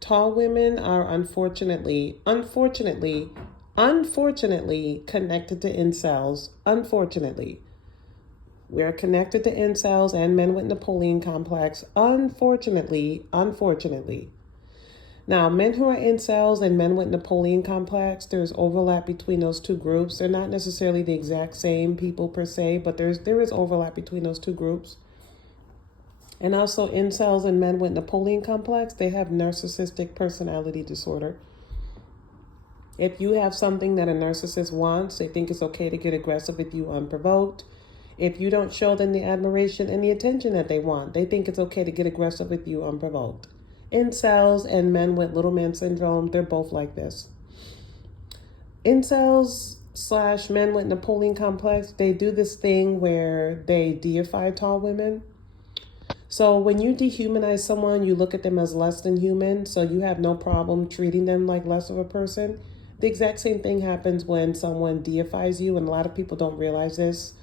Tall women are unfortunately connected to incels. Unfortunately. We're connected to incels and men with Napoleon complex. Unfortunately. Now, men who are incels and men with Napoleon complex, there's overlap between those two groups. They're not necessarily the exact same people per se, but there is overlap between those two groups. And also incels and men with Napoleon complex, they have narcissistic personality disorder. If you have something that a narcissist wants, they think it's okay to get aggressive with you unprovoked. If you don't show them the admiration and the attention that they want, they think it's okay to get aggressive with you unprovoked. Incels and men with little man syndrome, they're both like this. Incels / men with Napoleon complex, they do this thing where they deify tall women. So when you dehumanize someone, you look at them as less than human, so you have no problem treating them like less of a person. The exact same thing happens when someone deifies you, and a lot of people don't realize this.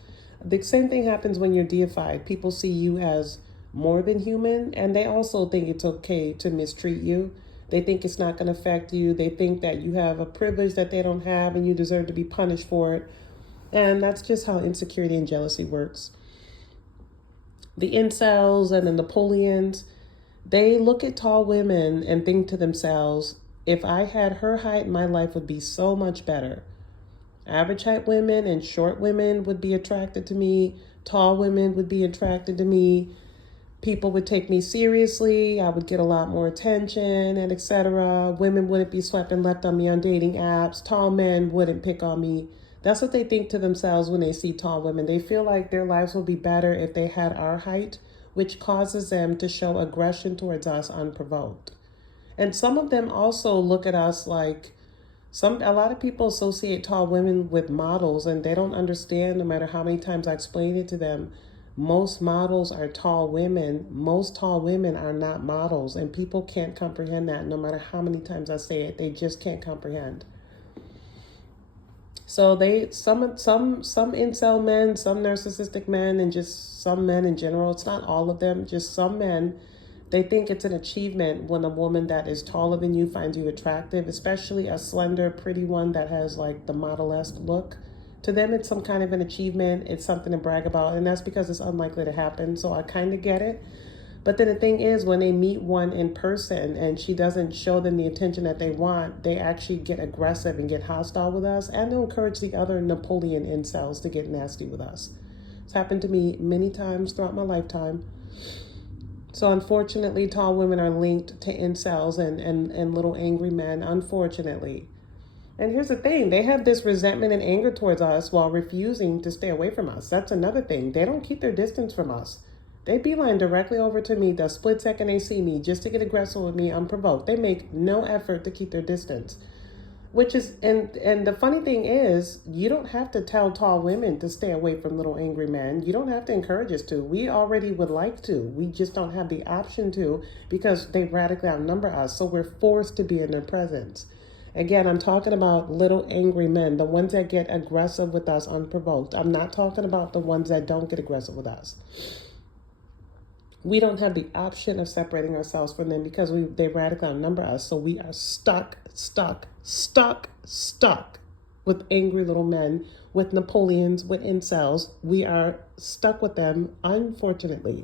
The same thing happens when you're deified. People see you as more than human, and they also think it's okay to mistreat you. They think it's not going to affect you. They think that you have a privilege that they don't have, and you deserve to be punished for it. And that's just how insecurity and jealousy works. The incels and the Napoleons, they look at tall women and think to themselves, if I had her height, my life would be so much better. Average height women and short women would be attracted to me. Tall women would be attracted to me. People would take me seriously. I would get a lot more attention and etc. Women wouldn't be swept and left on me on dating apps. Tall men wouldn't pick on me. That's what they think to themselves when they see tall women. They feel like their lives will be better if they had our height, which causes them to show aggression towards us unprovoked. And some of them also look at us like a lot of people associate tall women with models, and they don't understand, no matter how many times I explain it to them, most models are tall women. Most tall women are not models, and people can't comprehend that. No matter how many times I say it, they just can't comprehend. So some incel men, some narcissistic men, and just some men in general, it's not all of them, just some men, they think it's an achievement when a woman that is taller than you finds you attractive, especially a slender, pretty one that has like the model-esque look. To them, it's some kind of an achievement. It's something to brag about, and that's because it's unlikely to happen. So I kind of get it. But then the thing is, when they meet one in person and she doesn't show them the attention that they want, they actually get aggressive and get hostile with us, and they'll encourage the other Napoleon incels to get nasty with us. It's happened to me many times throughout my lifetime. So unfortunately, tall women are linked to incels and little angry men, unfortunately. And here's the thing, they have this resentment and anger towards us while refusing to stay away from us. That's another thing. They don't keep their distance from us. They beeline directly over to me the split second they see me just to get aggressive with me unprovoked. They make no effort to keep their distance. Which is, and the funny thing is, you don't have to tell tall women to stay away from little angry men. You don't have to encourage us to. We already would like to. We just don't have the option to because they radically outnumber us. So we're forced to be in their presence. Again, I'm talking about little angry men, the ones that get aggressive with us unprovoked. I'm not talking about the ones that don't get aggressive with us. We don't have the option of separating ourselves from them because they radically outnumber us. So we are stuck with angry little men, with Napoleons, with incels. We are stuck with them, unfortunately.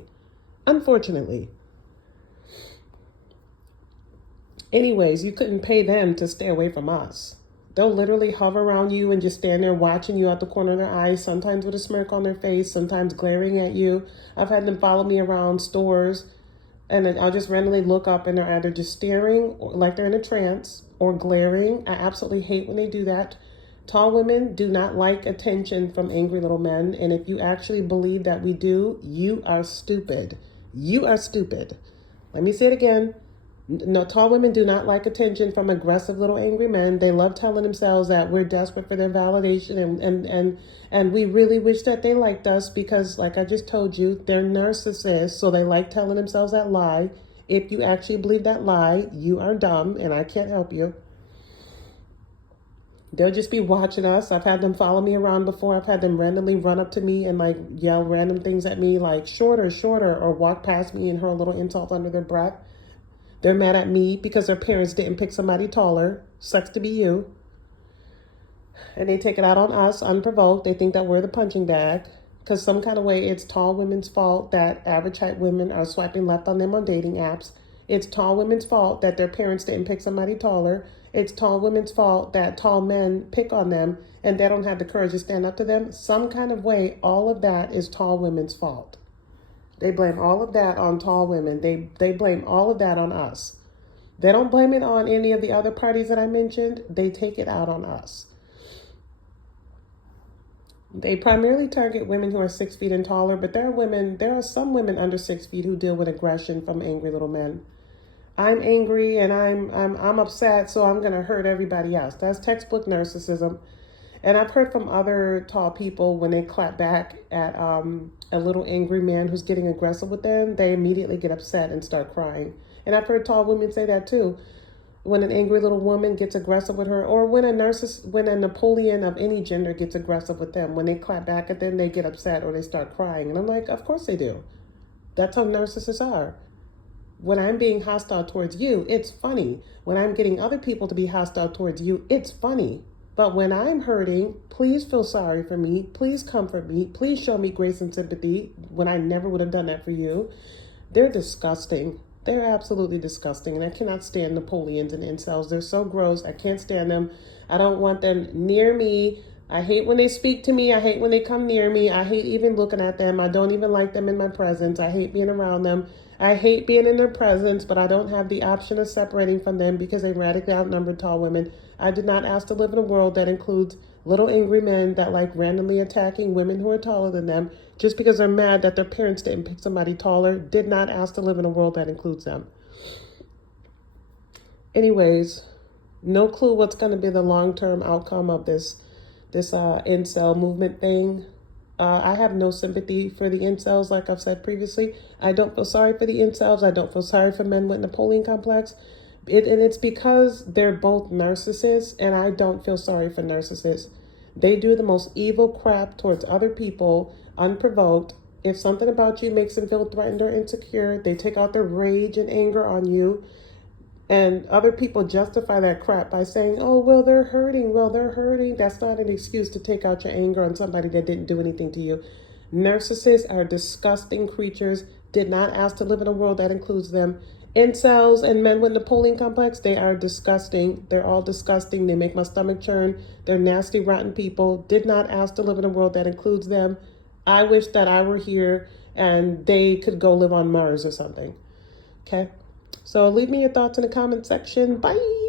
Anyways, you couldn't pay them to stay away from us. They'll literally hover around you and just stand there watching you out the corner of their eyes, sometimes with a smirk on their face, sometimes glaring at you. I've had them follow me around stores, and I'll just randomly look up and they're either just staring like they're in a trance or glaring. I absolutely hate when they do that. Tall women do not like attention from angry little men, and if you actually believe that we do, you are stupid. You are stupid. Let me say it again. No, tall women do not like attention from aggressive little angry men. They love telling themselves that we're desperate for their validation and we really wish that they liked us because, like I just told you, they're narcissists, so they like telling themselves that lie. If you actually believe that lie, you are dumb and I can't help you. They'll just be watching us. I've had them follow me around before. I've had them randomly run up to me and like yell random things at me like shorter, or walk past me and hurl little insults under their breath. They're mad at me because their parents didn't pick somebody taller. Sucks to be you. And they take it out on us unprovoked. They think that we're the punching bag. Because some kind of way it's tall women's fault that average height women are swiping left on them on dating apps. It's tall women's fault that their parents didn't pick somebody taller. It's tall women's fault that tall men pick on them and they don't have the courage to stand up to them. Some kind of way, all of that is tall women's fault. They blame all of that on tall women. They blame all of that on us. They don't blame it on any of the other parties that I mentioned. They take it out on us. They primarily target women who are 6 feet and taller, but there are some women under 6 feet who deal with aggression from angry little men. I'm angry and I'm upset, so I'm gonna hurt everybody else. That's textbook narcissism. And I've heard from other tall people when they clap back at a little angry man who's getting aggressive with them, they immediately get upset and start crying. And I've heard tall women say that too. When an angry little woman gets aggressive with her, or when a Napoleon of any gender gets aggressive with them, when they clap back at them, they get upset or they start crying. And I'm like, of course they do. That's how narcissists are. When I'm being hostile towards you, it's funny. When I'm getting other people to be hostile towards you, it's funny. But when I'm hurting, please feel sorry for me. Please comfort me. Please show me grace and sympathy when I never would have done that for you. They're disgusting. They're absolutely disgusting. And I cannot stand Napoleons and incels. They're so gross. I can't stand them. I don't want them near me. I hate when they speak to me. I hate when they come near me. I hate even looking at them. I don't even like them in my presence. I hate being around them. I hate being in their presence, but I don't have the option of separating from them because they radically outnumber tall women. I did not ask to live in a world that includes little angry men that like randomly attacking women who are taller than them just because they're mad that their parents didn't pick somebody taller. Did not ask to live in a world that includes them. Anyways, no clue what's going to be the long-term outcome of this incel movement thing. I have no sympathy for the incels, like I've said previously. I don't feel sorry for the incels. I don't feel sorry for men with Napoleon complex. And it's because they're both narcissists, and I don't feel sorry for narcissists. They do the most evil crap towards other people, unprovoked. If something about you makes them feel threatened or insecure, they take out their rage and anger on you. And other people justify that crap by saying, oh, well, they're hurting. Well, they're hurting. That's not an excuse to take out your anger on somebody that didn't do anything to you. Narcissists are disgusting creatures, did not ask to live in a world that includes them. Incels and men with Napoleon complex, they are disgusting. They're all disgusting. They make my stomach churn. They're nasty, rotten people. Did not ask to live in a world that includes them. I wish that I were here and they could go live on Mars or something. Okay? So leave me your thoughts in the comment section. Bye.